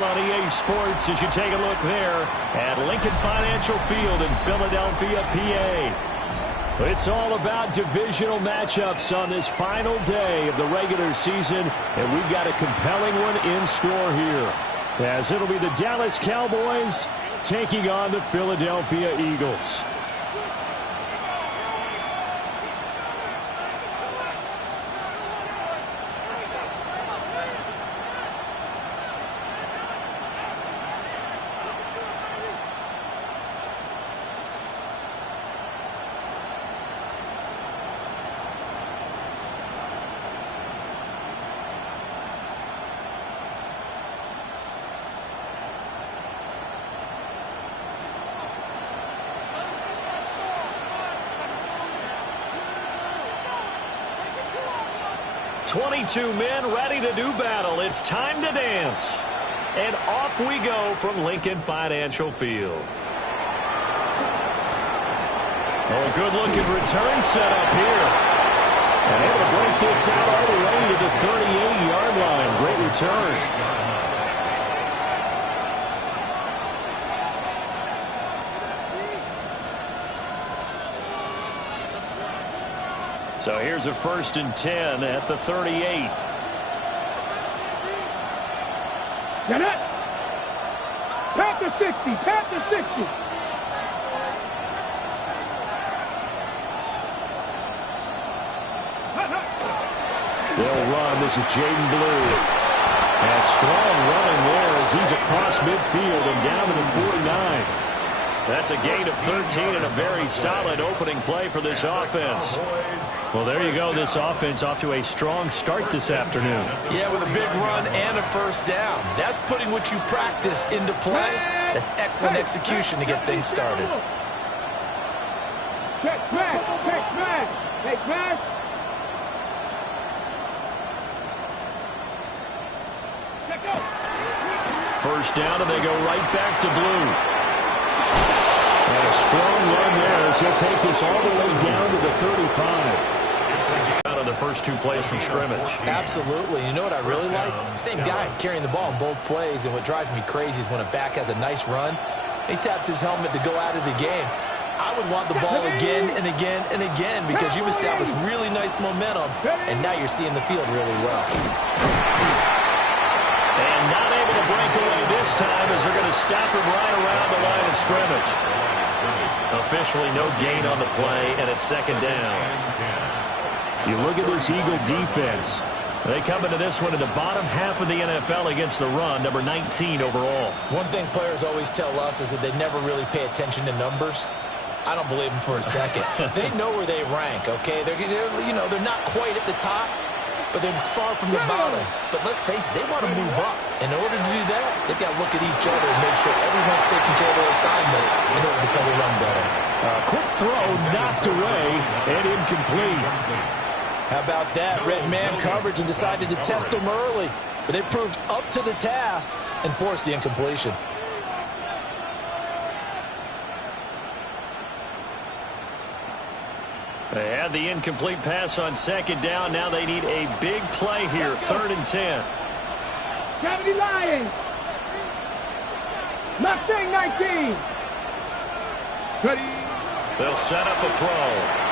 On EA Sports as you take a look there at Lincoln Financial Field in Philadelphia, PA. It's all about divisional matchups on this final day of the regular season, and we've got a compelling one in store here, as it'll be the Dallas Cowboys taking on the Philadelphia Eagles. "22 men ready to do battle. It's time to dance." And off we go from Lincoln Financial Field. Oh, good-looking return setup here. And able to break this out all the way to the 38-yard line. Great return. So here's a 1st and 10 at the 38. Get it! Pat the 60! Pat the 60! They'll run. This is Jaden Blue. And strong running there as he's across midfield and down to the 49. That's a gain of 13 and a very solid opening play for this offense. Well, there you go. This offense off to a strong start this afternoon. Yeah, with a big run and a 1st down. That's putting what you practice into play. That's excellent execution to get things started. Check smash! Check smash! Check smash! Check go! 1st down, and they go right back to Blue. And a strong run there as he'll take this all the way down to the 35. Out of the first 2 plays from scrimmage. Absolutely. You know what I really like? Same guy carrying the ball in both plays, and what drives me crazy is when a back has a nice run, he taps his helmet to go out of the game. I would want the ball again and again and again because you've established really nice momentum, and now you're seeing the field really well. And not able to break away this time as they're going to stop him right around the line of scrimmage. Officially no gain on the play, and it's 2nd down. You look at this Eagle defense. They come into this one in the bottom half of the NFL against the run, number 19 overall. One thing players always tell us is that they never really pay attention to numbers. I don't believe them for a second. They know where they rank, okay? They're not quite at the top, but they're far from the bottom. But let's face it, they want to move up. In order to do that, they've got to look at each other and make sure everyone's taking care of their assignments in order to play the run better. Quick throw knocked away and incomplete. How about that? Red man coverage and decided to test them early. But they proved up to the task and forced the incompletion. They had the incomplete pass on 2nd down. Now they need a big play here. 3rd and 10. Kennedy Lions! Mustang 19! Ready? They'll set up a throw.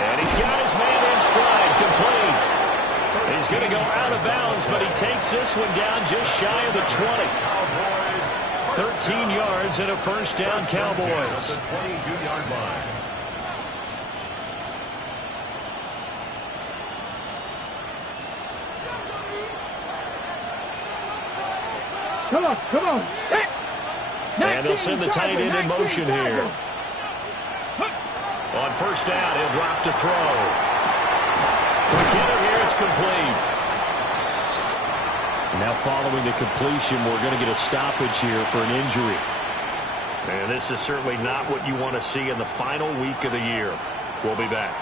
And he's got his man in stride, complete. He's going to go out of bounds, but he takes this one down just shy of the 20. 13 yards and a 1st down, Cowboys. 22-yard line. Come on, come on. And they'll send the tight end in motion here. On 1st down, he'll drop to throw. For Kidder here, it's complete. Now following the completion, we're going to get a stoppage here for an injury. And this is certainly not what you want to see in the final week of the year. We'll be back.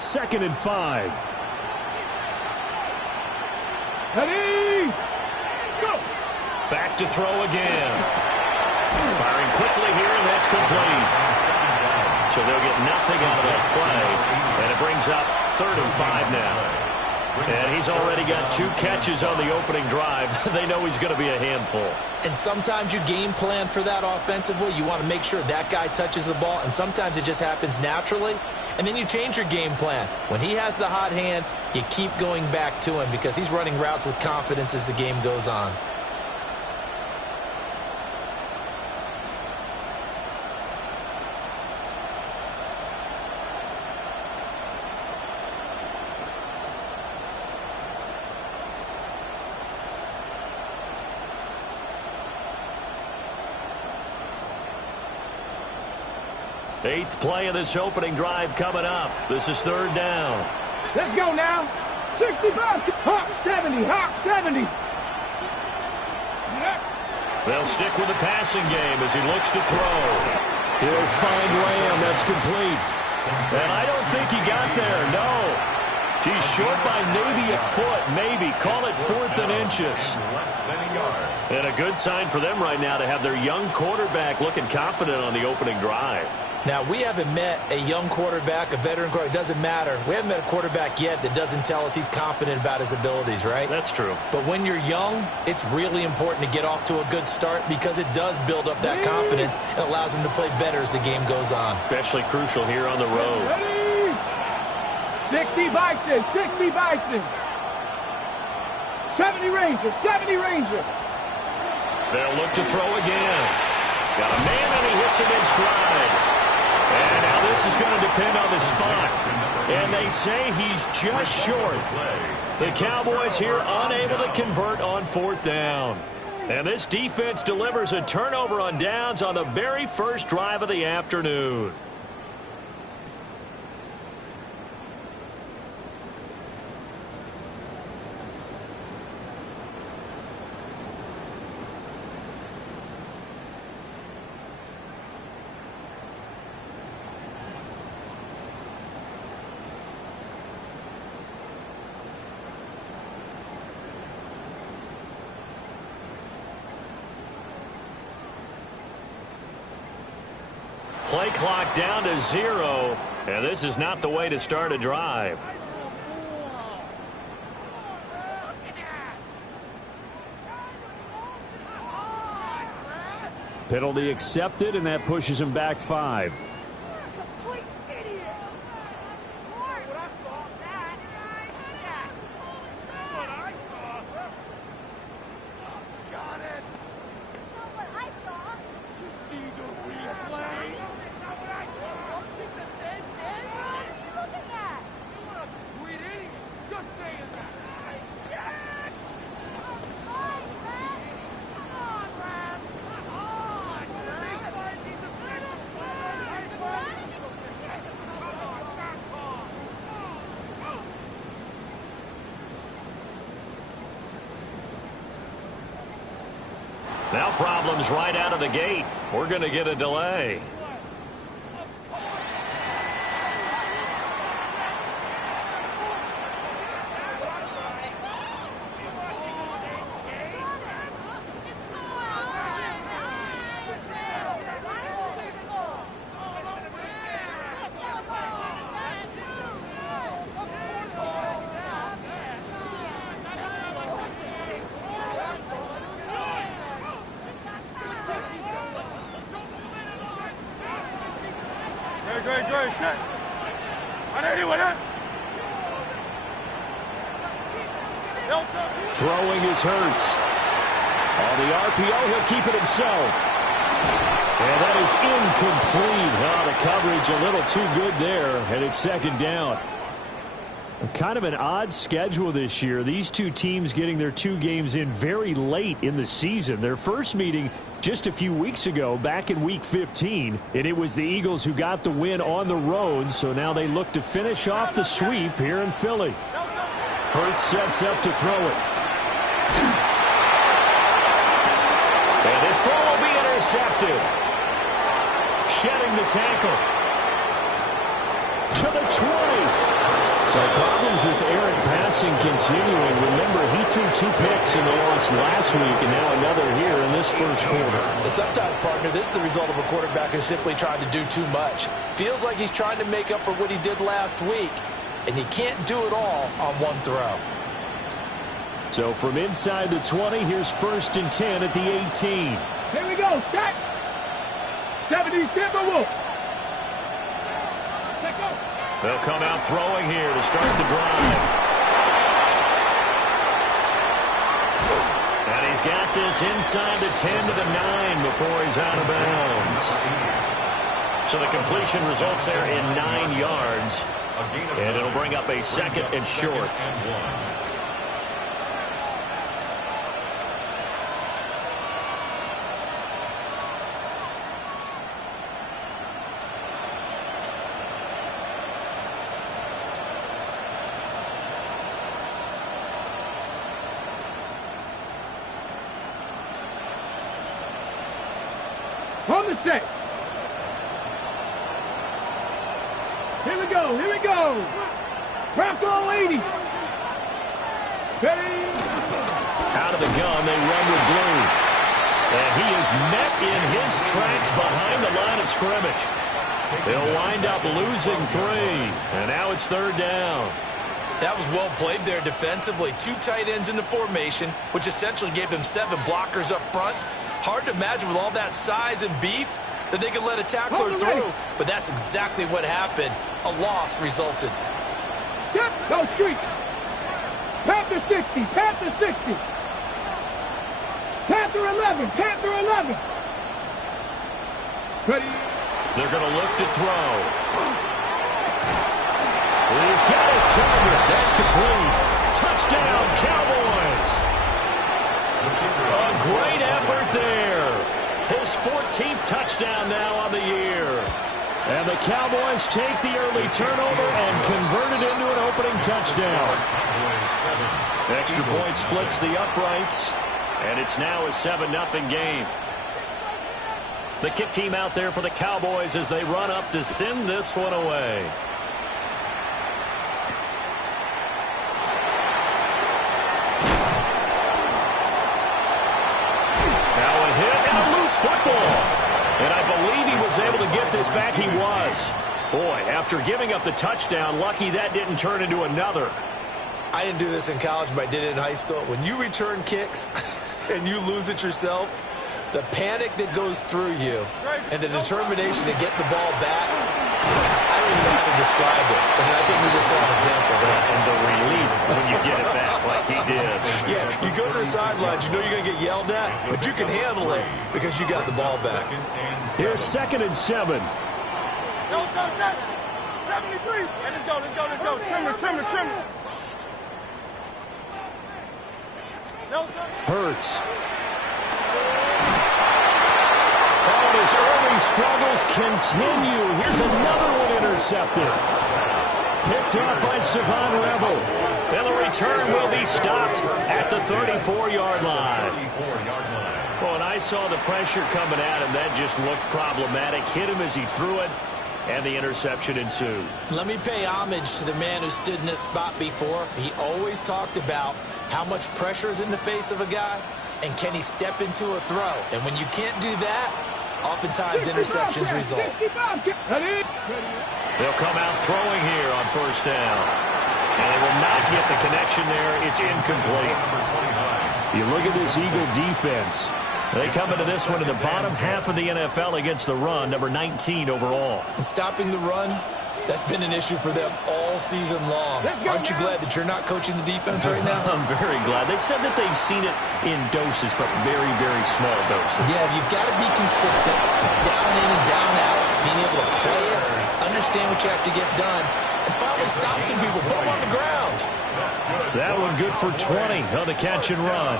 Second and 5. Ready? Let's go. Back to throw again. Firing quickly here, and that's complete. So they'll get nothing out of that play. And it brings up 3rd and 5 now. And he's already got 2 catches on the opening drive. They know he's going to be a handful. And sometimes you game plan for that offensively. You want to make sure that guy touches the ball, and sometimes it just happens naturally. And then you change your game plan. When he has the hot hand, you keep going back to him because he's running routes with confidence as the game goes on. Eighth play of this opening drive coming up. This is 3rd down. Let's go now. 65. Hawk 70. Hawk 70. They'll stick with the passing game as he looks to throw. He'll find Lamb. That's complete. And I don't think he got there. No. He's short by maybe a foot. Maybe. Call it 4th and inches. And a good sign for them right now to have their young quarterback looking confident on the opening drive. Now, we haven't met a young quarterback, a veteran quarterback. It doesn't matter. We haven't met a quarterback yet that doesn't tell us he's confident about his abilities, right? That's true. But when you're young, it's really important to get off to a good start because it does build up that confidence and allows him to play better as the game goes on. Especially crucial here on the road. Ready? 60 Bison. 60 Bison. 70 Rangers. 70 Rangers. They'll look to throw again. Got a man, and he hits him in stride. And now this is going to depend on the spot. And they say he's just short. The Cowboys here unable to convert on 4th down. And this defense delivers a turnover on downs on the very first drive of the afternoon. Play clock down to 0, and this is not the way to start a drive. Penalty accepted, and that pushes him back 5. Now problems right out of the gate. We're going to get a delay. Throwing is Hurts. On the RPO, he'll keep it himself. And that is incomplete. Oh, the coverage a little too good there, and it's 2nd down. Kind of an odd schedule this year. These two teams getting their 2 games in very late in the season. Their first meeting just a few weeks ago, back in Week 15, and it was the Eagles who got the win on the road, so now they look to finish off the sweep here in Philly. Hurts sets up to throw it. And this throw will be intercepted. Shedding the tackle. To the 20. So problems with Eric passing continuing. Remember, he threw 2 picks in the loss last week, and now another here in this first quarter. And sometimes, partner, this is the result of a quarterback who's simply trying to do too much. Feels like he's trying to make up for what he did last week, and he can't do it all on one throw. So from inside the 20, here's 1st and 10 at the 18. Here we go, set. 70 Timberwolves. Let's go. They'll come out throwing here to start the drive. And he's got this inside the 10 to the 9 before he's out of bounds. So the completion results there in 9 yards. And it'll bring up a 2nd and short. On the set. Here we go. Here we go. Wrapped all 80. Ready. Out of the gun, they run with Blue. And he is met in his tracks behind the line of scrimmage. They'll wind up losing 3. And now it's 3rd down. That was well played there defensively. 2 tight ends in the formation, which essentially gave them 7 blockers up front. Hard to imagine with all that size and beef that they could let a tackler through. But that's exactly what happened. A loss resulted. Yep, go street. Panther 60, Panther 60. Panther 11, Panther 11. Ready. They're going to look to throw. He's got his target. That's complete. Touchdown, Cowboys. A great effort there. His 14th touchdown now on the year. And the Cowboys take the early turnover and convert it into an opening touchdown. Extra point splits the uprights, and it's now a 7-0 game. The kick team out there for the Cowboys as they run up to send this one away. Football. And I believe he was able to get this back. He was. Boy, after giving up the touchdown, lucky that didn't turn into another. I didn't do this in college, but I did it in high school. When you return kicks and you lose it yourself, the panic that goes through you and the determination to get the ball back, I don't even know how to describe it. And I think we just saw an example of that. And the relief when you get it back like he did. Yeah, you go to the sidelines, you know you're going to get yelled at, but you can handle it because you got the ball back. Here's 2nd and 7. Go, 73. And let's go. Trimmer. Hurts. Oh, his early struggles continue. Here's another one intercepted. Picked up by Savon Revel. And the return will be stopped at the 34-yard line. Well, and I saw the pressure coming at him. That just looked problematic. Hit him as he threw it, and the interception ensued. Let me pay homage to the man who stood in this spot before. He always talked about how much pressure is in the face of a guy, and can he step into a throw. And when you can't do that, oftentimes interceptions result. They'll come out throwing here on 1st down. And they will not get the connection there. It's incomplete. You look at this Eagle defense. They come into this one in the bottom half of the NFL against the run, number 19 overall. And stopping the run, that's been an issue for them all season long. Aren't you glad that you're not coaching the defense right now? I'm very glad. They said that they've seen it in doses, but very, very small doses. Yeah, you've got to be consistent. It's down in and down out. Being able to play it, understand what you have to get done, and finally They stop some people, put them on the ground. That one good for 20 on the catch and run.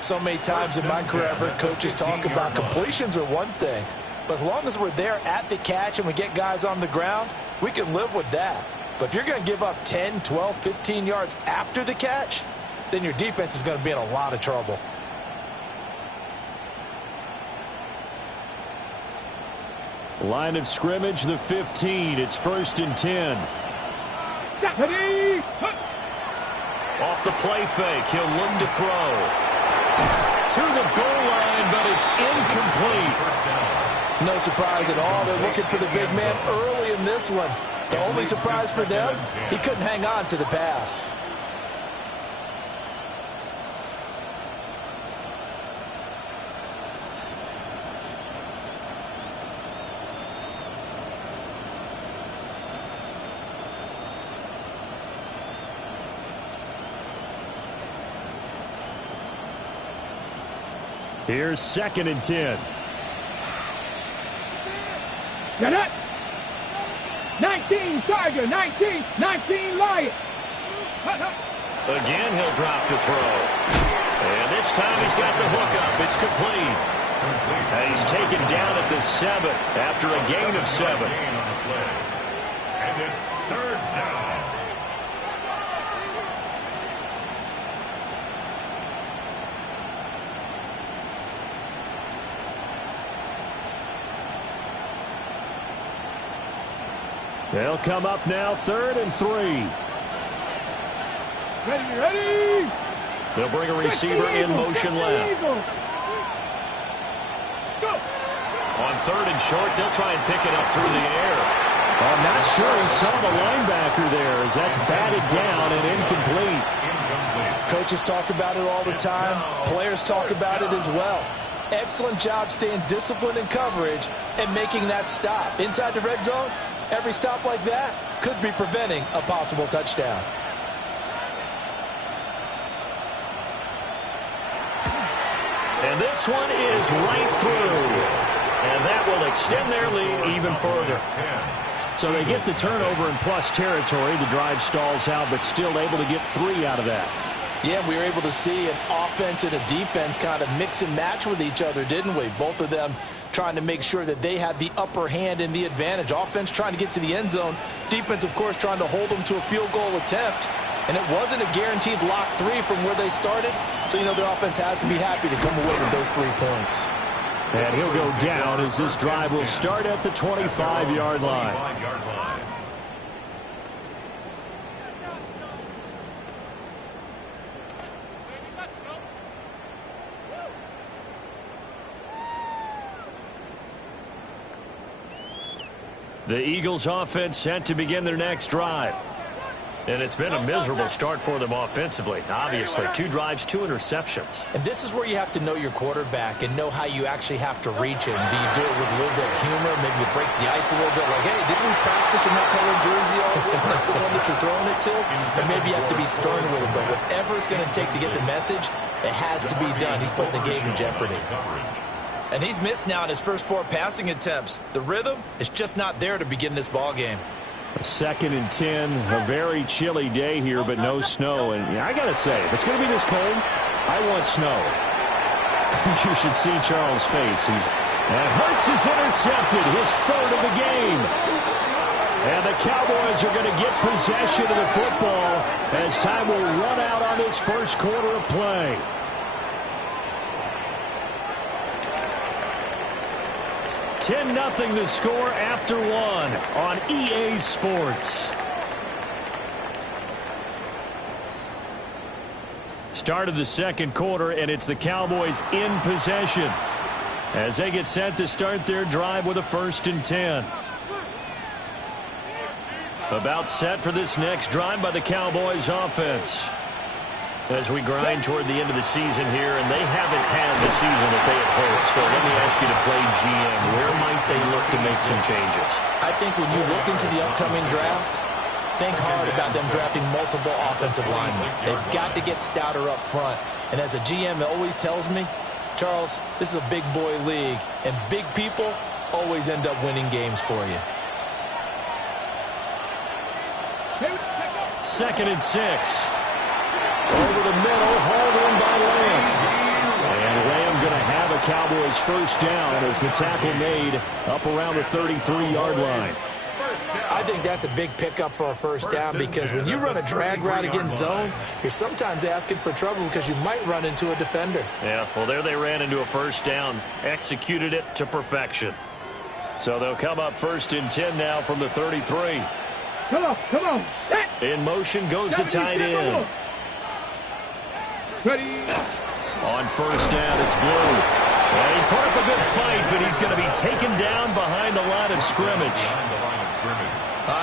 So many times in my career, I've heard coaches talk about completions are one thing, but as long as we're there at the catch and we get guys on the ground, we can live with that. But if you're going to give up 10, 12, 15 yards after the catch, then your defense is going to be in a lot of trouble. Line of scrimmage, the 15. It's 1st and 10. Off the play fake, he'll look to throw. To the goal line, but it's incomplete. No surprise at all. They're looking for the big man early in this one. The only surprise for them, he couldn't hang on to the pass. Here's 2nd and 10. Get it. 19 Tiger, 19 Lion. Again, he'll drop to throw. And this time he's got the hook up. It's complete. And he's taken down at the 7 after a gain of 7. And it's 3rd down. They'll come up now, 3rd and 3. Ready. They'll bring a receiver in motion left. On 3rd and short, they'll try and pick it up through the air. I'm not sure he saw the linebacker there as that's batted down and incomplete. Coaches talk about it all the time. Players talk about it as well. Excellent job staying disciplined in coverage and making that stop. Inside the red zone, every stop like that could be preventing a possible touchdown. And this one is right through. And that will extend their lead even further. So they get the turnover in plus territory. The drive stalls out, but still able to get 3 out of that. Yeah, we were able to see an offense and a defense kind of mix and match with each other, didn't we? Both of them trying to make sure that they had the upper hand and the advantage. Offense trying to get to the end zone. Defense, of course, trying to hold them to a field goal attempt. And it wasn't a guaranteed lock 3 from where they started. So, you know, their offense has to be happy to come away with those 3 points. And he'll go down as this drive will start at the 25-yard line. The Eagles offense set to begin their next drive. And it's been a miserable start for them offensively. Obviously, 2 drives, 2 interceptions. And this is where you have to know your quarterback and know how you actually have to reach him. Do you do it with a little bit of humor? Maybe you break the ice a little bit like, hey, didn't we practice in that color jersey all week? Like the one that you're throwing it to? And maybe you have to be stern with him. But whatever it's going to take to get the message, it has to be done. He's putting the game in jeopardy. And he's missed now in his first 4 passing attempts. The rhythm is just not there to begin this ball game. 2nd and 10, a very chilly day here, but no snow. And I got to say, if it's going to be this cold, I want snow. You should see Charles' face. And Hurts is intercepted, his 3rd of the game. And the Cowboys are going to get possession of the football as time will run out on this first quarter of play. $10-0 the score after 1 on EA Sports. Start of the second quarter, and it's the Cowboys in possession as they get set to start their drive with a 1st and 10. About set for this next drive by the Cowboys offense. As we grind toward the end of the season here, and they haven't had the season that they had hoped. So let me ask you to play GM. Where might they look to make some changes? I think when you look into the upcoming draft, think hard about them drafting multiple offensive linemen. They've got to get stouter up front. And as a GM, it always tells me, Charles, this is a big boy league, and big people always end up winning games for you. 2nd and 6. Over the middle, hauled in by Lamb. And Lamb going to have a Cowboys first down as the tackle made up around the 33-yard line. I think that's a big pickup for a first down because when you run a drag route against zone, you're sometimes asking for trouble because you might run into a defender. Yeah, well, there they ran into a first down, executed it to perfection. So they'll come up 1st and 10 now from the 33. Come on. Set. In motion goes the tight end. Ready. On first down, it's Blue. And he put up a good fight, but he's going to be taken down behind the line of scrimmage.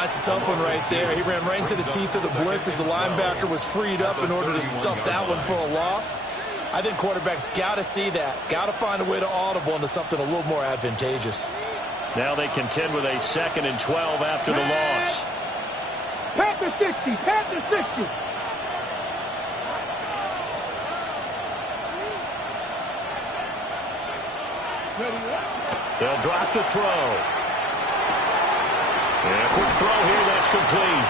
It's a tough one right there. He ran right into the teeth of the blitz as the linebacker was freed up in order to stop that one for a loss. I think quarterbacks got to see that. Got to find a way to audible into something a little more advantageous. Now they contend with a 2nd and 12 after the loss. Pat the 60. Pat the 60. They'll drop the throw. And a quick throw here, that's complete.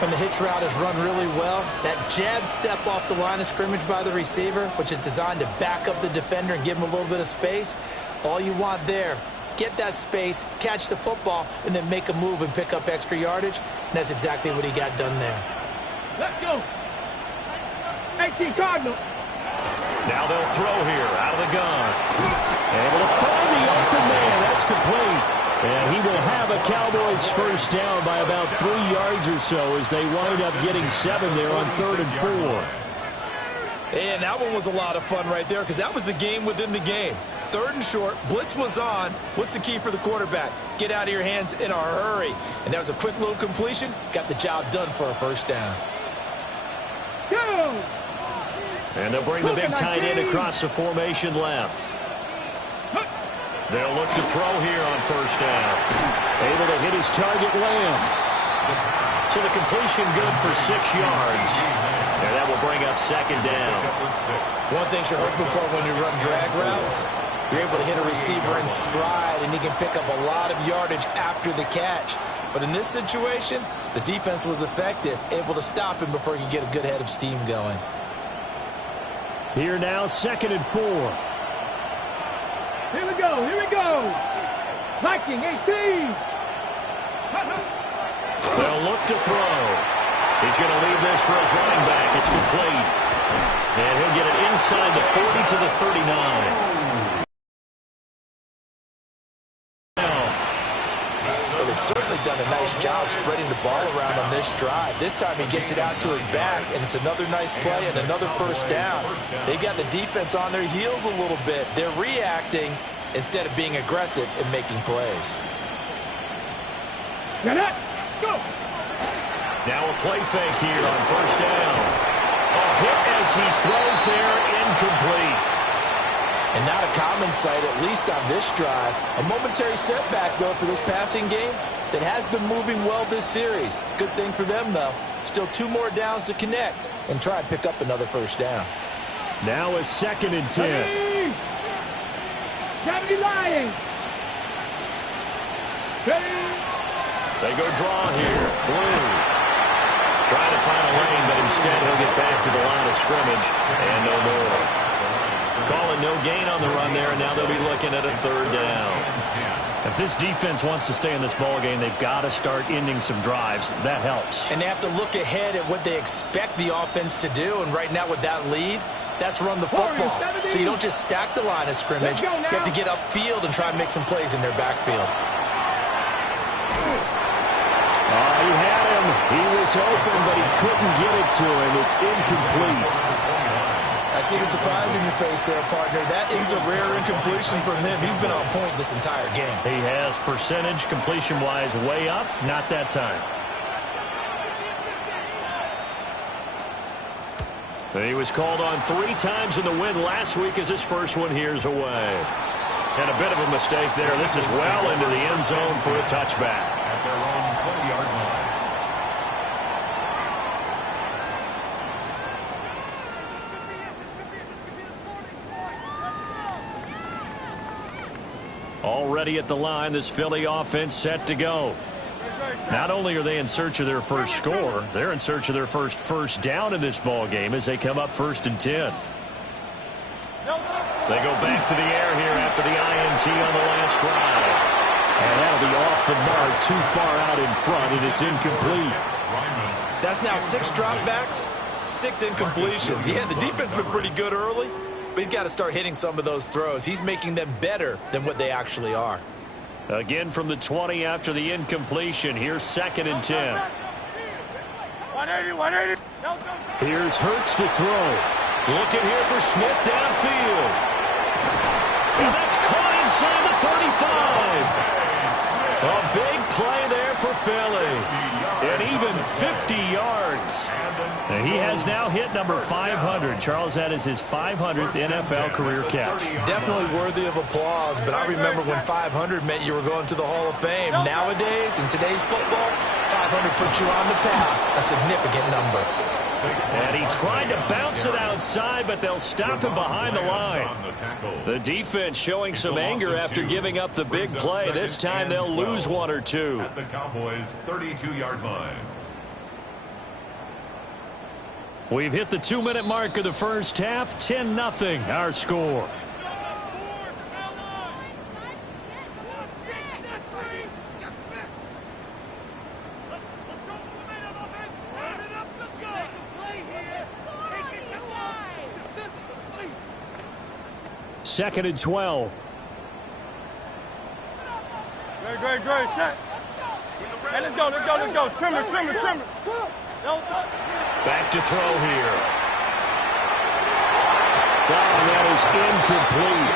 When the hitch route is run really well, that jab step off the line of scrimmage by the receiver, which is designed to back up the defender and give him a little bit of space, all you want there, get that space, catch the football, and then make a move and pick up extra yardage, and that's exactly what he got done there. Let's go. 18 Cardinal. Now they'll throw here out of the gun. Able to find the open man. That's complete. And he will have a Cowboys first down by about 3 yards or so as they wind up getting 7 there on 3rd and 4. And that one was a lot of fun right there because that was the game within the game. 3rd and short, blitz was on. What's the key for the quarterback? Get out of your hands in a hurry. And that was a quick little completion. Got the job done for a first down. Go! And they'll bring the big tight end across the formation left. They'll look to throw here on first down. Able to hit his target, Lamb. So the completion good for 6 yards. And that will bring up 2nd down. One thing you're hoping for when you run drag routes, you're able to hit a receiver in stride, and he can pick up a lot of yardage after the catch. But in this situation, the defense was effective, able to stop him before he could get a good head of steam going. Here now, 2nd and 4. Here we go. Viking 18. They'll look to throw. He's going to leave this for his running back. It's complete. And he'll get it inside the 40 to the 39. Well, they've certainly done a nice job spreading the ball around on this drive. This time he gets it out to his back, and it's another nice play and another first down. They got the defense on their heels a little bit. They're reacting instead of being aggressive and making plays. Get it. Go. Now a play fake here on first down. A hit as he throws there, incomplete. And not a common sight, at least on this drive. A momentary setback, though, for this passing game that has been moving well this series. Good thing for them, though. Still 2 more downs to connect and try and pick up another first down. Now a 2nd and 10. Gravity lying. Ready. They go draw here. Blue. Trying to find a lane, but instead he'll get back to the line of scrimmage and no more. Calling no gain on the run there, and now they'll be looking at a 3rd down. If this defense wants to stay in this ballgame, they've got to start ending some drives. That helps. And they have to look ahead at what they expect the offense to do, and right now with that lead, that's run the football. So you don't just stack the line of scrimmage. You have to get upfield and try and make some plays in their backfield. He had him. He was open, but he couldn't get it to him. It's incomplete. I see the surprise in your face there, partner. That is a rare incompletion from him. He's been on point this entire game. He has percentage completion-wise way up. Not that time. He was called on 3 times in the win last week as his first one here's away. And a bit of a mistake there. This is well into the end zone for a touchback. At their own 20-yard line. Already at the line, this Philly offense set to go. Not only are they in search of their first score, they're in search of their first down in this ball game as they come up 1st and 10. They go back to the air here after the INT on the last drive. And that'll be off the mark, too far out in front, and it's incomplete. That's now 6 dropbacks, 6 incompletions. Yeah, the defense has been pretty good early, but he's got to start hitting some of those throws. He's making them better than what they actually are. Again from the 20 after the incompletion. Here's 2nd and 10. 180. Here's Hurts to throw. Looking here for Smith downfield. And that's caught inside the 35. A big play there for Philly. And even 50 yards. And he has now hit number 500. Charles, that is his 500th NFL career catch. Definitely worthy of applause, but I remember when 500 meant you were going to the Hall of Fame. Nowadays, in today's football, 500 puts you on the path, a significant number. And he tried to bounce it outside, but they'll stop him behind the line. The defense showing some anger after giving up the big play. This time they'll lose 1 or 2. At the Cowboys' 32-yard line. We've hit the 2-minute mark of the first half. 10-0 our score. Second and 12. Great. Set. Hey, let's go. Trimmer. Back to throw here. Wow, that is incomplete.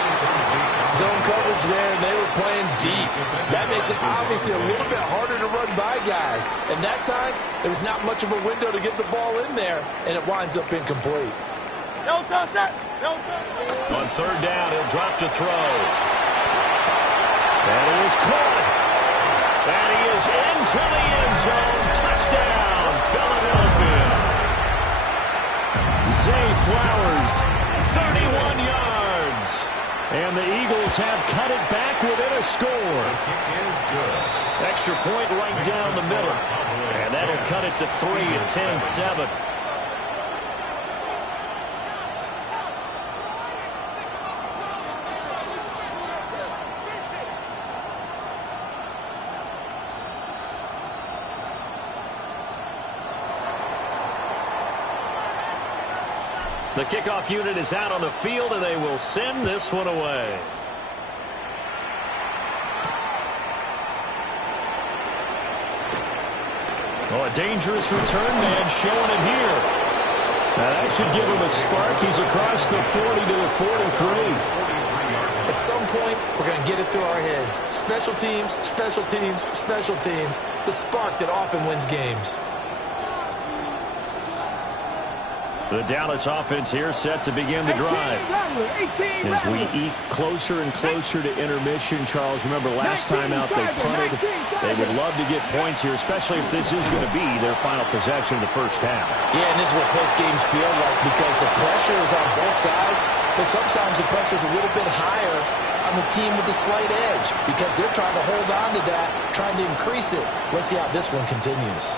Zone coverage there, and they were playing deep. That makes it obviously a little bit harder to run by guys. And that time, there was not much of a window to get the ball in there, and it winds up incomplete. Don't touch that. On 3rd down, he'll drop to throw. And he is caught. And he is into the end zone. Touchdown, Philadelphia. Zay Flowers, 31 yards. And the Eagles have cut it back within a score. Extra point right down the middle. And that'll cut it to 3 at 10-7. The kickoff unit is out on the field, and they will send this one away. Oh, a dangerous return man showing it here. Now that should give him a spark. He's across the 40 to the 43. At some point, we're going to get it through our heads. Special teams. The spark that often wins games. The Dallas offense here set to begin the drive. As we eke closer and closer to intermission, Charles, remember last time out they punted. They would love to get points here, especially if this is going to be their final possession of the first half. Yeah, and this is what close games feel like because the pressure is on both sides, but sometimes the pressure is a little bit higher on the team with the slight edge because they're trying to hold on to that, trying to increase it. Let's see how this one continues.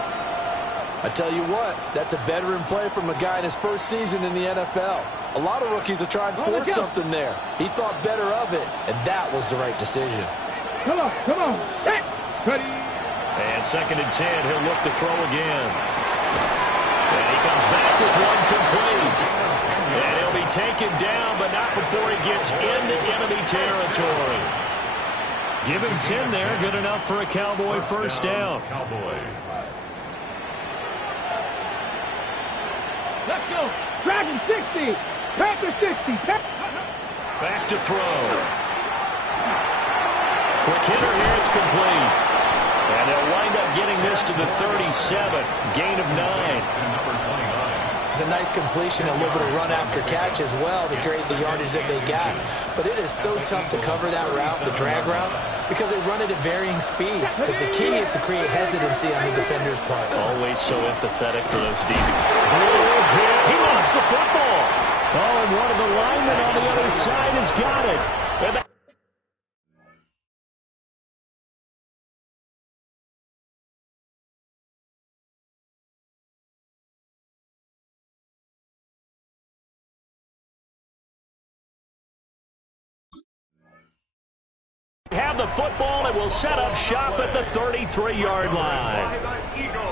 I tell you what, that's a veteran play from a guy in his first season in the NFL. A lot of rookies are trying to force something there. He thought better of it, and that was the right decision. Come on. Ready. And 2nd and 10, he'll look to throw again. And he comes back with one complete. And he'll be taken down, but not before he gets into enemy territory. Give him 10 there, good enough for a Cowboy first down. Cowboys. Let's go. Dragon 60. Panther 60. Back to throw. Quick hitter here, it's complete. And they'll wind up getting this to the 37. Gain of 9. It's a nice completion, a little bit of run after catch as well to create the yardage that they got. But it is so tough to cover that route, the drag route, because they run it at varying speeds. Because the key is to create hesitancy on the defender's part. Always so empathetic for those DBs. He lost the football. Oh, and one of the linemen on the other side has got it. And have the football and will set up shop at the 33-yard line.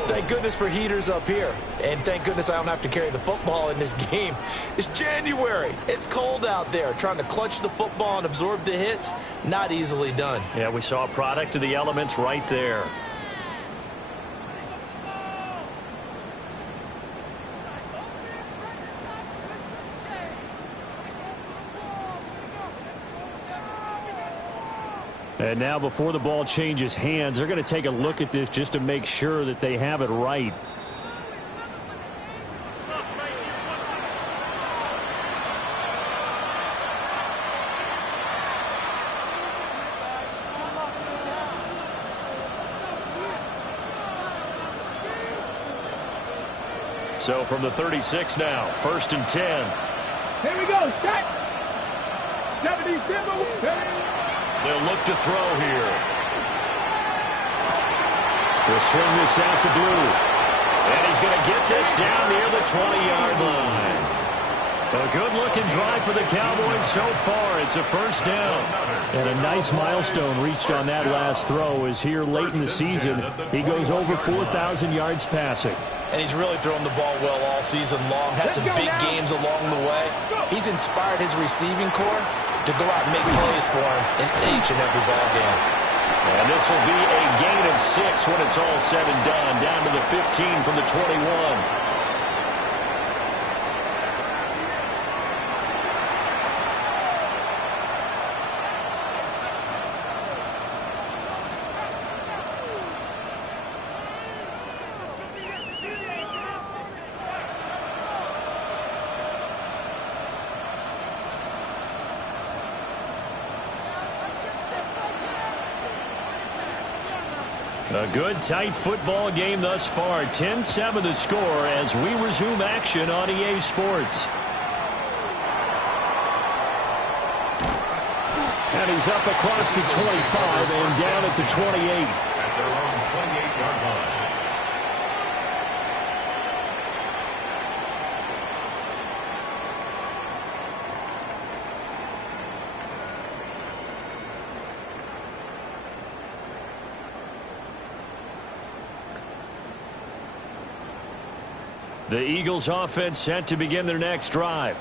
Thank goodness for heaters up here. And thank goodness I don't have to carry the football in this game. It's January. It's cold out there. Trying to clutch the football and absorb the hits, not easily done. Yeah, we saw a product of the elements right there. And now before the ball changes hands, they're going to take a look at this just to make sure that they have it right. So from the 36 now, 1st and 10. Here we go, set. 77. They'll look to throw here. They'll swing this out to Blue. And he's going to get this down near the 20-yard line. A good-looking drive for the Cowboys so far. It's a 1st down. And a nice milestone reached on that last throw is here late in the season. He goes over 4,000 yards passing. And he's really thrown the ball well all season long. Had some big games along the way. He's inspired his receiving corps to go out and make plays for him in each and every ball game. And this will be a gain of 6 when it's all said and done. Down to the 15 from the 21. A good, tight football game thus far. 10-7 the score as we resume action on EA Sports. And he's up across the 25 and down at the 28. At their own 28-yard line. The Eagles offense set to begin their next drive.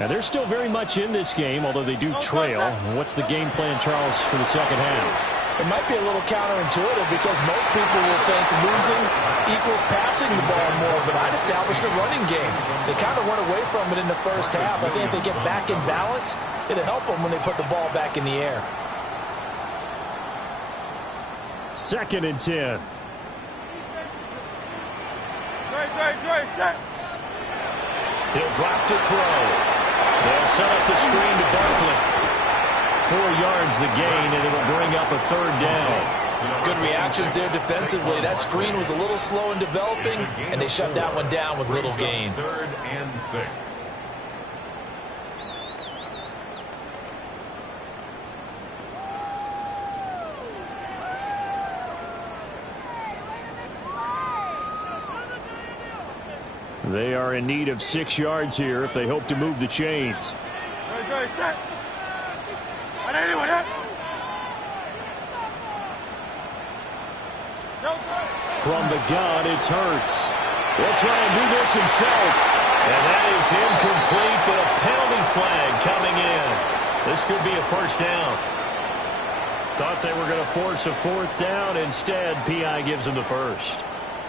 Now they're still very much in this game, although they do trail. What's the game plan, Charles, for the second half? It might be a little counterintuitive because most people will think losing equals passing the ball more, but I'd establish the running game. They kind of went away from it in the first half. I think if they get back in balance, it'll help them when they put the ball back in the air. 2nd and 10. He'll drop to throw. They'll set up the screen to Barkley. 4 yards the gain, and it'll bring up a 3rd down. Good reactions there defensively. That screen was a little slow in developing, and they shut that one down with little gain. 3rd and 6. They are in need of 6 yards here if they hope to move the chains. From the gun, it's Hurts. He'll try and do this himself. And that is incomplete, but a penalty flag coming in. This could be a 1st down. Thought they were going to force a 4th down. Instead, P.I. gives them the 1st.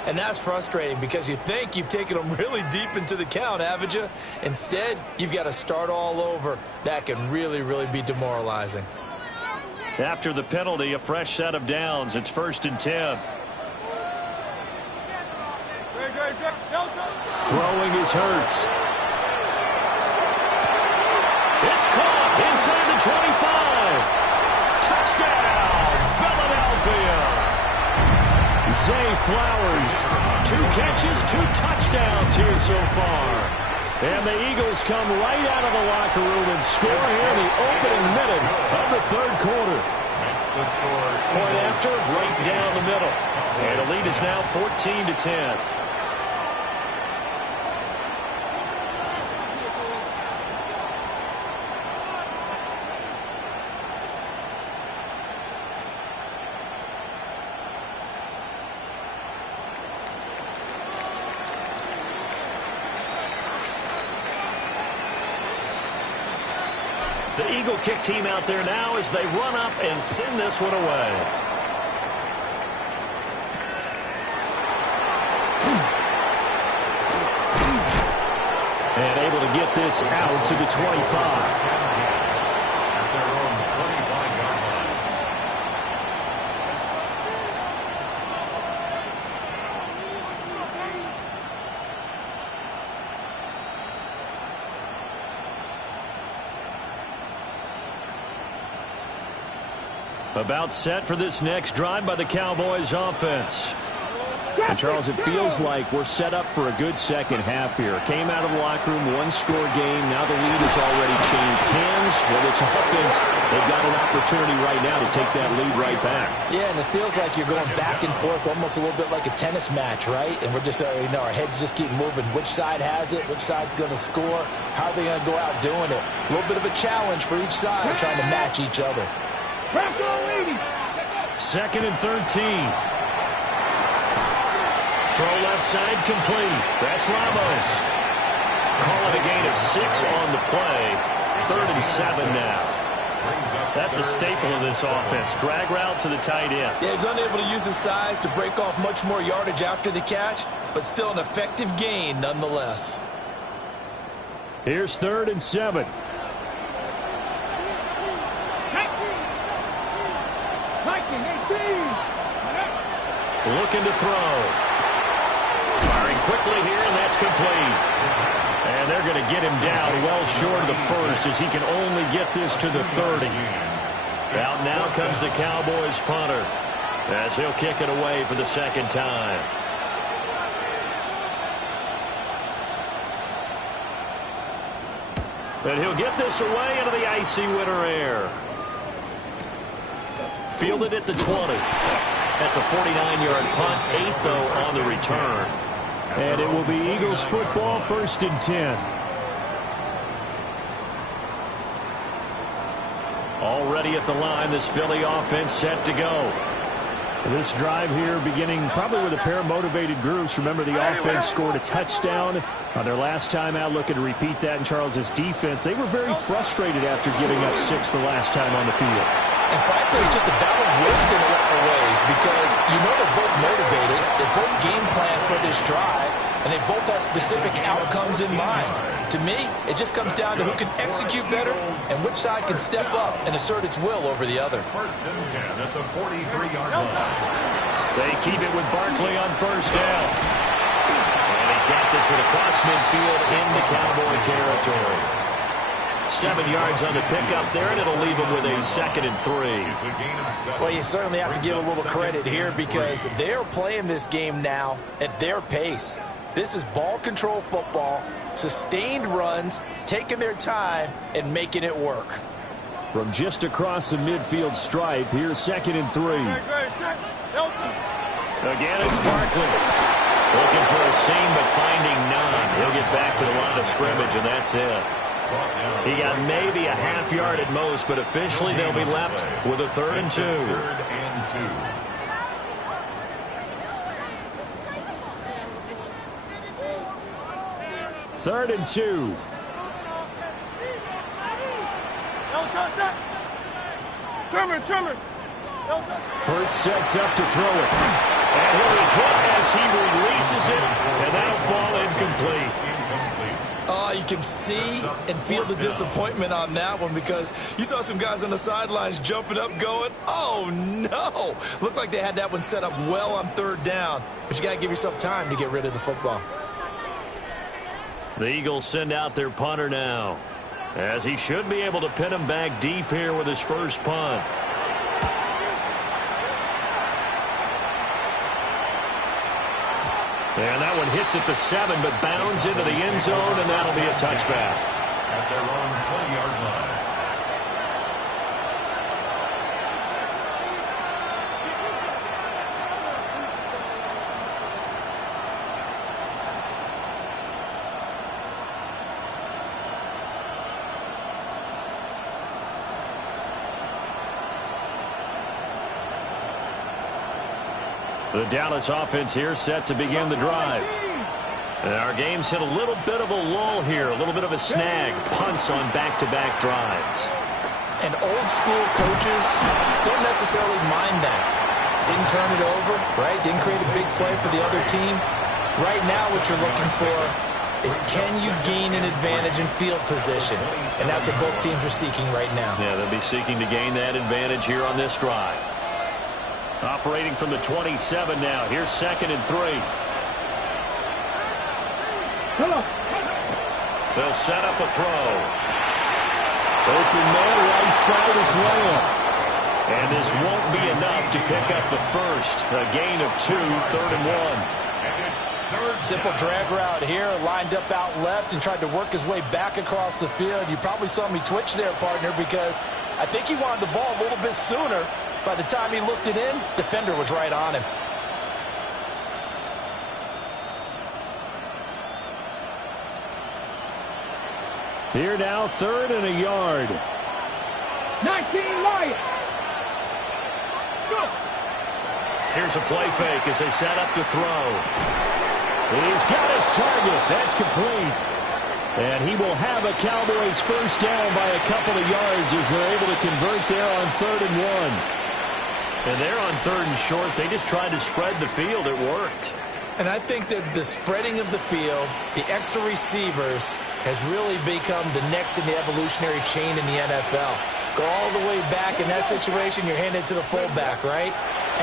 And that's frustrating because you think you've taken them really deep into the count, haven't you? Instead, you've got to start all over. That can really, really be demoralizing. After the penalty, a fresh set of downs. It's 1st and 10. Throwing is Hurts. It's caught inside the 25. Touchdown, Philadelphia. Zay Flowers, 2 catches, 2 touchdowns here so far. And the Eagles come right out of the locker room and score here in the opening minute of the 3rd quarter. That's the score. Point after, right down the middle. And the lead is now 14-10. Eagle kick team out there now as they run up and send this one away. And able to get this out to the 25. About set for this next drive by the Cowboys offense. And, Charles, it feels like we're set up for a good second half here. Came out of the locker room, one-score game. Now the lead has already changed hands. Well, this offense, they've got an opportunity right now to take that lead right back. Yeah, and it feels like you're going back and forth almost a little bit like a tennis match, right? And we're just, our heads just keep moving. Which side has it? Which side's going to score? How are they going to go out doing it? A little bit of a challenge for each side trying to match each other. 2nd and 13. Throw left side complete. That's Ramos. Calling a gain of 6 on the play. 3rd and 7 now. That's a staple of this offense. Drag route to the tight end. Yeah, he's unable to use his size to break off much more yardage after the catch, but still an effective gain nonetheless. Here's 3rd and 7. Looking to throw. Firing quickly here, and that's complete. And they're going to get him down well short of the first as he can only get this to the 30. Out now comes the Cowboys punter as he'll kick it away for the second time. And he'll get this away into the icy winter air. Fielded at the 20. That's a 49-yard punt, 8 though on the return. And it will be Eagles football, 1st and 10. Already at the line, this Philly offense set to go. This drive here beginning probably with a pair of motivated groups. Remember, the offense scored a touchdown on their last time out. Looking to repeat that in Charles's defense. They were very frustrated after giving up 6 the last time on the field. And frankly, it's just a battle of wits in a lot of ways because they're both motivated. They both game plan for this drive, and they both have specific outcomes in mind. To me, it just comes down to who can execute better and which side can step up and assert its will over the other. 1st and 10 at the 43-yard line. They keep it with Barkley on 1st down. And he's got this one across midfield into Cowboy territory. 7 yards on the pickup there, and it'll leave him with a 2nd and 3. Well, you certainly have to give a little credit here because they're playing this game now at their pace. This is ball control football, sustained runs, taking their time, and making it work. From just across the midfield stripe, here's 2nd and 3. Again, it's Barkley. Looking for a seam, but finding none. He'll get back to the line of scrimmage, and that's it. He got maybe a half yard at most, but officially they'll be left with a 3rd and 2. 3rd and 2. Hurts sets up to throw it. And he'll be hit as he releases it, and that'll fall incomplete. You can see and feel the disappointment on that one because you saw some guys on the sidelines jumping up going, oh, no. Looked like they had that one set up well on 3rd down, but you got to give yourself time to get rid of the football. The Eagles send out their punter now as he should be able to pin him back deep here with his first punt. And that one hits at the 7, but bounds into the end zone, and that'll be a touchback. At their own 20-yard line. The Dallas offense here set to begin the drive. And our game's hit a little bit of a lull here, a little bit of a snag. Punts on back-to-back drives. And old school coaches don't necessarily mind that. Didn't turn it over, right? Didn't create a big play for the other team. Right now what you're looking for is, can you gain an advantage in field position? And that's what both teams are seeking right now. Yeah, they'll be seeking to gain that advantage here on this drive. Operating from the 27 now. Here's 2nd and 3. They'll set up a throw. Open man, right side, it's Lamb. And this won't be enough to pick up the first. A gain of 2, 3rd and 1. Simple drag route here, lined up out left and tried to work his way back across the field. You probably saw me twitch there, partner, because I think he wanted the ball a little bit sooner. By the time he looked it in, defender was right on him. Here now, 3rd and a yard. 19 Lions. Go. Here's a play fake as they set up to throw. He's got his target. That's complete. And he will have a Cowboys first down by a couple of yards as they're able to convert there on 3rd and 1. And they're on 3rd and short. They just tried to spread the field. It worked. And I think that the spreading of the field, the extra receivers, has really become the next in the evolutionary chain in the NFL. Go all the way back in that situation, you're handed to the fullback, right?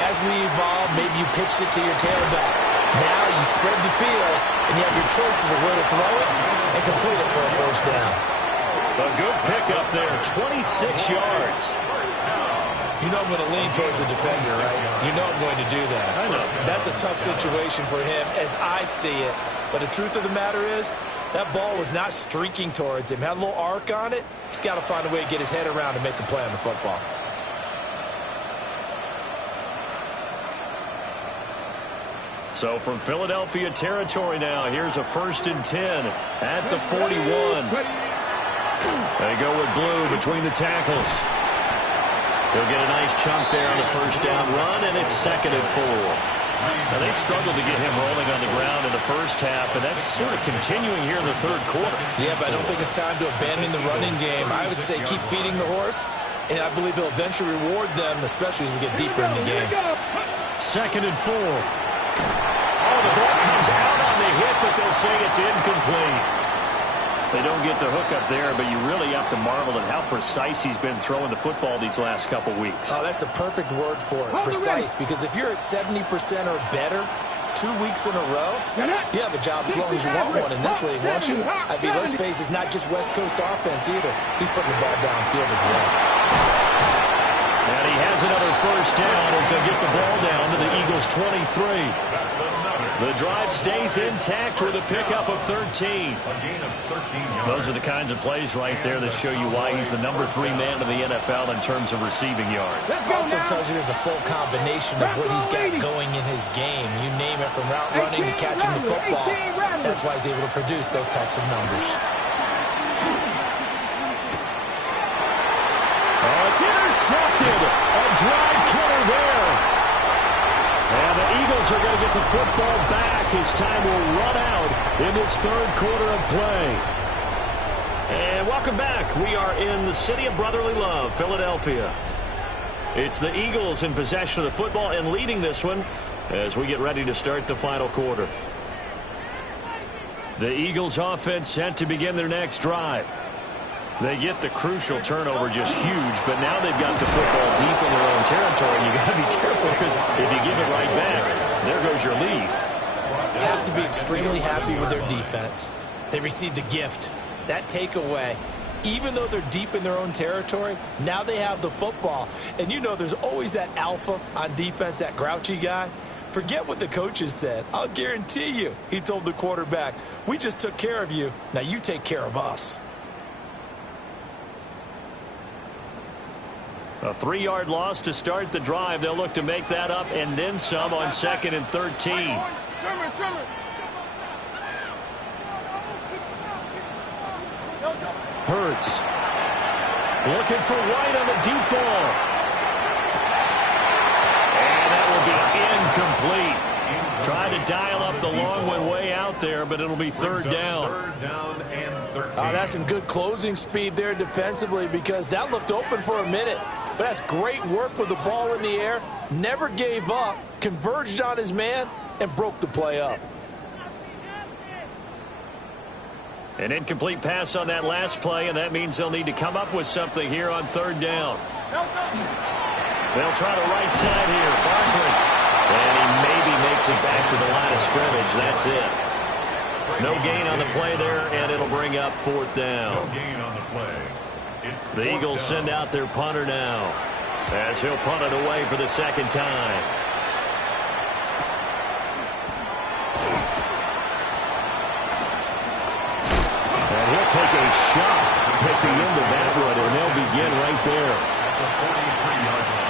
As we evolve, maybe you pitched it to your tailback. Now you spread the field, and you have your choices of where to throw it and complete it for a first down. A good pickup there, 26 yards. You know I'm going to lean towards the defender, right? You know I'm going to do that. I know. That's a tough situation for him as I see it. But the truth of the matter is, that ball was not streaking towards him. Had a little arc on it. He's got to find a way to get his head around and make the play on the football. So from Philadelphia territory now, here's a 1st and 10 at the 41. They go with Blue between the tackles. He'll get a nice chunk there on the first down run, and it's 2nd and 4. Now, they struggled to get him rolling on the ground in the first half, and that's sort of continuing here in the 3rd quarter. Yeah, but I don't think it's time to abandon the running game. I would say keep feeding the horse, and I believe he'll eventually reward them, especially as we get deeper in the game. 2nd and 4. Oh, the ball comes out on the hit, but they'll say it's incomplete. They don't get the hook up there, but you really have to marvel at how precise he's been throwing the football these last couple weeks. Oh, that's the perfect word for it, precise, because if you're at 70% or better 2 weeks in a row, you have a job as long as you want one in this league, won't you? I mean, let's face it, it's not just West Coast offense either. He's putting the ball downfield as well. And he has another first down as they get the ball down to the Eagles' 23. The drive stays intact with a pickup of 13. Those are the kinds of plays right there that show you why he's the number 3 man in the NFL in terms of receiving yards. It also tells you there's a full combination of what he's got going in his game. You name it, from route running to catching the football. That's why he's able to produce those types of numbers. Oh, it's intercepted. A drive killer there. And the Eagles are going to get the football back as time will run out in this 3rd quarter of play. And welcome back. We are in the city of brotherly love, Philadelphia. It's the Eagles in possession of the football and leading this one as we get ready to start the final quarter. The Eagles offense set to begin their next drive. They get the crucial turnover, just huge, but now they've got the football deep in their own territory. You got to be careful because if you give it right back, there goes your lead. They have to be extremely happy with their defense. They received a gift. That takeaway, even though they're deep in their own territory, now they have the football. And you know there's always that alpha on defense, that grouchy guy. Forget what the coaches said. I'll guarantee you, he told the quarterback, we just took care of you. Now you take care of us. A 3-yard loss to start the drive. They'll look to make that up and then some on 2nd and 13. Hurts. Looking for White on the deep ball. And that will be incomplete. Trying to dial up the long one way out there, but it'll be 3rd down. 3rd down and 13. That's some good closing speed there defensively, because that looked open for a minute. But that's great work with the ball in the air. Never gave up, converged on his man, and broke the play up. An incomplete pass on that last play, and that means they'll need to come up with something here on third down. They'll try the right side here. Barkley. And he maybe makes it back to the line of scrimmage. That's it. No gain on the play there, and it'll bring up fourth down. No gain on the play. The Eagles send out their punter now, as he'll punt it away for the second time. And he'll take a shot at the end of that one, and they'll begin right there. At the 43-yard line.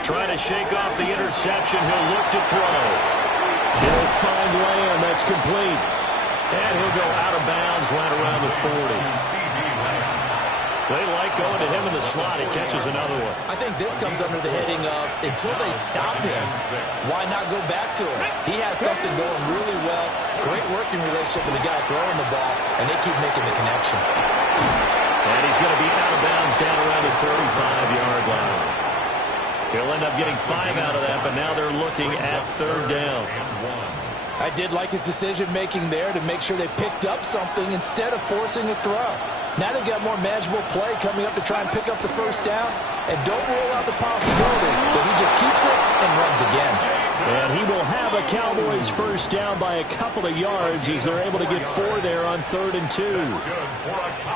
Trying to shake off the interception. He'll look to throw. He'll find Lamb. That's complete. And he'll go out of bounds right around the 40. They like going to him in the slot. He catches another one. I think this comes under the heading of, until they stop him, why not go back to him? He has something going really well. Great working relationship with the guy throwing the ball, and they keep making the connection. And he's going to be out of bounds down around the 35-yard line. He'll end up getting 5 out of that, but now they're looking at third down. I did like his decision-making there to make sure they picked up something instead of forcing a throw. Now they've got more manageable play coming up to try and pick up the first down, and don't rule out the possibility that he just keeps it and runs again. And he will have a Cowboys first down by a couple of yards as they're able to get 4 there on 3rd and 2.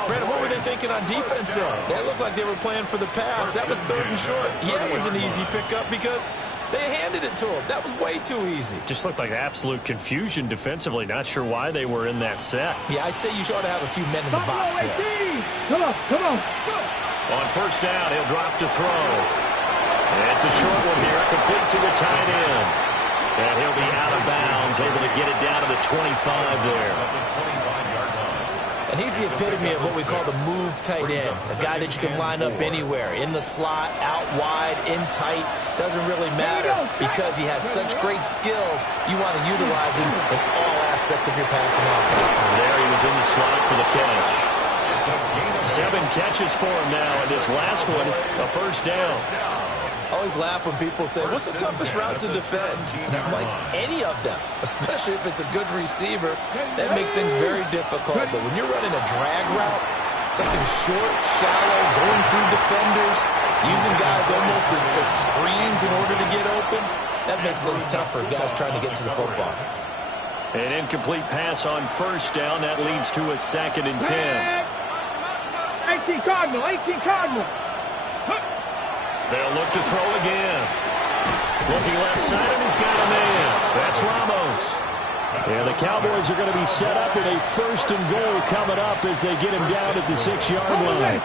Brandon, what were they thinking on defense there? They looked like they were playing for the pass. That was 3rd and short. Yeah, it was an easy pickup because they handed it to him. That was way too easy. Just looked like absolute confusion defensively. Not sure why they were in that set. Yeah, I'd say you ought to have a few men in the box there. Come on, come on. On first down, he'll drop to throw. It's a short one here, complete to the tight end. And he'll be out of bounds, able to get it down to the 25 there. And he's the epitome of what we call the move tight end, a guy that you can line up anywhere, in the slot, out wide, in tight, doesn't really matter because he has such great skills. You want to utilize him in all aspects of your passing offense. And there he was in the slot for the catch. 7 catches for him now, and this last one, a first down. I always laugh when people say, what's the toughest route to defend? And I'm like, any of them, especially if it's a good receiver. That makes things very difficult. But when you're running a drag route, something short, shallow, going through defenders, using guys almost as screens in order to get open, that makes things tough for guys trying to get to the football. An incomplete pass on first down. That leads to a 2nd and 10. 18 Cardinal, 18 Cardinal. They'll look to throw again. Looking left side, and he's got a man. That's Ramos. And the Cowboys are going to be set up with a 1st and goal coming up as they get him down at the 6-yard line.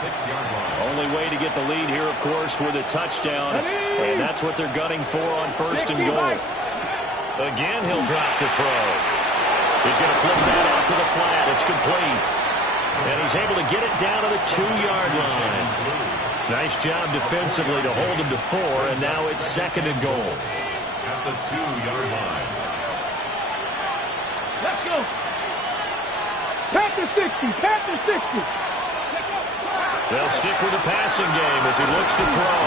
Only way to get the lead here, of course, with a touchdown. And that's what they're gunning for on 1st and goal. Again, he'll drop to throw. He's going to flip that out to the flat. It's complete. And he's able to get it down to the 2-yard line. Nice job defensively to hold him to 4, and now it's 2nd and goal. At the 2-yard line. Let's go. Pat the 60, pat the 60. They'll stick with the passing game as he looks to throw.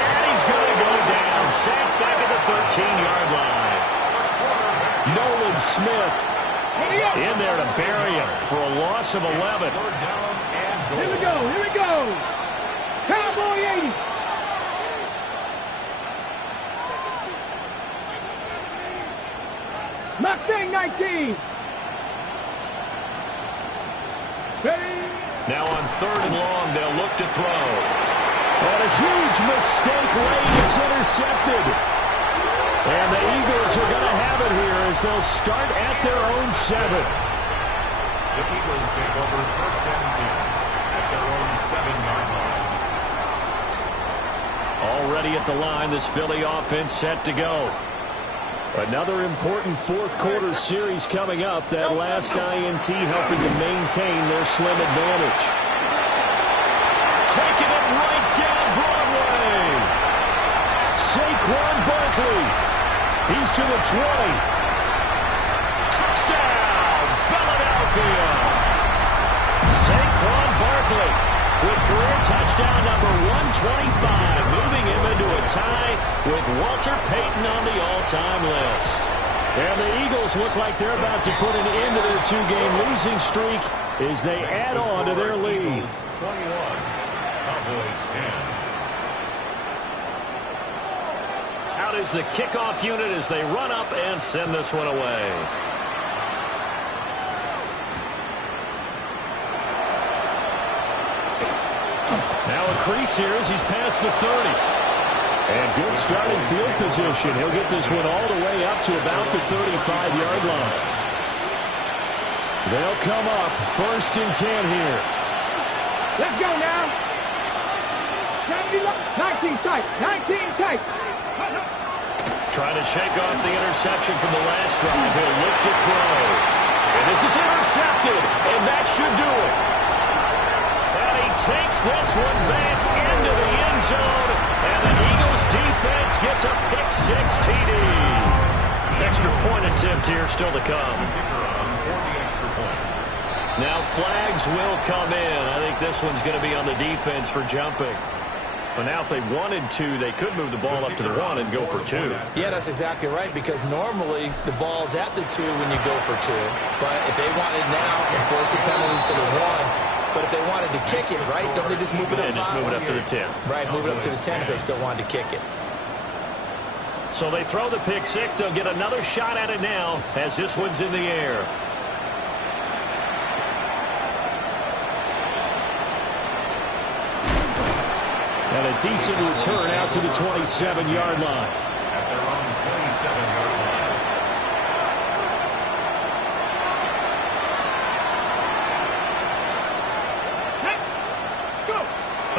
And he's going to go down, sacked back at the 13-yard line. Nolan Smith in there to bury him for a loss of 11. Here we go, here we go. Cowboy 80. Mustang 19. Now on 3rd and long, they'll look to throw. And a huge mistake late. It's intercepted. And the Eagles are going to have it here as they'll start at their own 7. The Eagles take over 1st and 10 at their own 7-yard line. Already at the line, this Philly offense set to go. Another important fourth quarter series coming up. That last INT helping to maintain their slim advantage. Taking it right down Broadway. Saquon Barkley. He's to the 20. Touchdown, Philadelphia. Saquon Barkley with career touchdown number 125, moving him into a tie with Walter Payton on the all-time list. And the Eagles look like they're about to put an end to their two-game losing streak as they add on to their lead. 21, Cowboys 10. Out is the kickoff unit as they run up and send this one away. Now a crease here as he's past the 30. And good starting field position. He'll get this one all the way up to about the 35-yard line. They'll come up 1st and 10 here. Let's go now. 19 tight. 19 tight. Trying to shake off the interception from the last drive. He'll look to throw. And this is intercepted. And that should do it. And he takes this one back into the end zone. And the Eagles defense gets a pick-6 TD. Extra point attempt here still to come. Now flags will come in. I think this one's going to be on the defense for jumping. But now if they wanted to, they could move the ball up to the 1 and go for 2. Yeah, that's exactly right, because normally the ball's at the 2 when you go for 2. But if they wanted now, enforce the penalty to the 1. But if they wanted to kick it, right, don't they just move it up? Yeah, just move it up to the 10. Right, move it up to the 10 if they still wanted to kick it. So they throw the pick-6. They'll get another shot at it now as this one's in the air. And a decent return out to the 27-yard line. At their own 27-yard line. Let's go.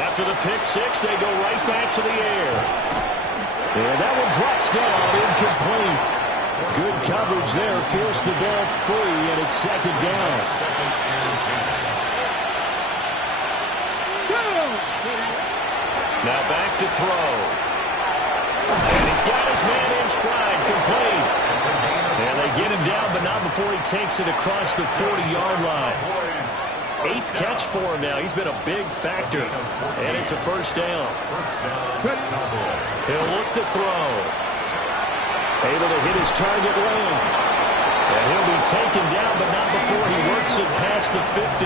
After the pick-6, they go right back to the air. And that one drops down, incomplete. Good coverage there, forced the ball free, and it's 2nd down. 2nd and 10. Now back to throw. And he's got his man in stride, complete. And they get him down, but not before he takes it across the 40-yard line. 8th catch for him now. He's been a big factor. And it's a 1st down. He'll look to throw. Able to hit his target lane. And he'll be taken down, but not before he works it past the 50.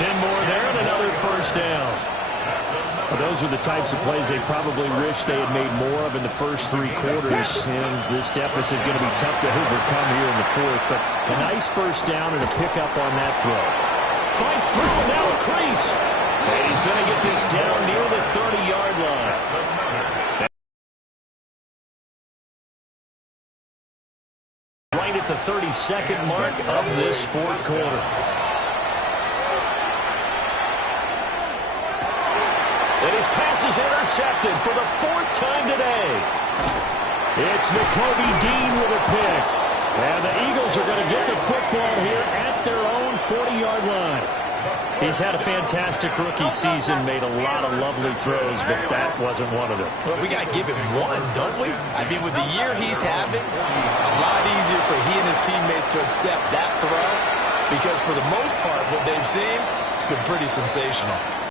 10 more there and another 1st down. Those are the types of plays they probably wish they had made more of in the first 3 quarters. And this deficit going to be tough to overcome here in the 4th. But a nice 1st down and a pickup on that throw. Fights through, and now a crease. And he's going to get this down near the 30-yard line. Right at the 32nd mark of this 4th quarter. And his pass is intercepted for the 4th time today. It's Nakobe Dean with a pick. And the Eagles are going to get the football here at their own 40-yard line. He's had a fantastic rookie season, made a lot of lovely throws, but that wasn't one of them. Well, we got to give him one, don't we? I mean, with the year he's having, a lot easier for he and his teammates to accept that throw, because for the most part, what they've seen, it's been pretty sensational.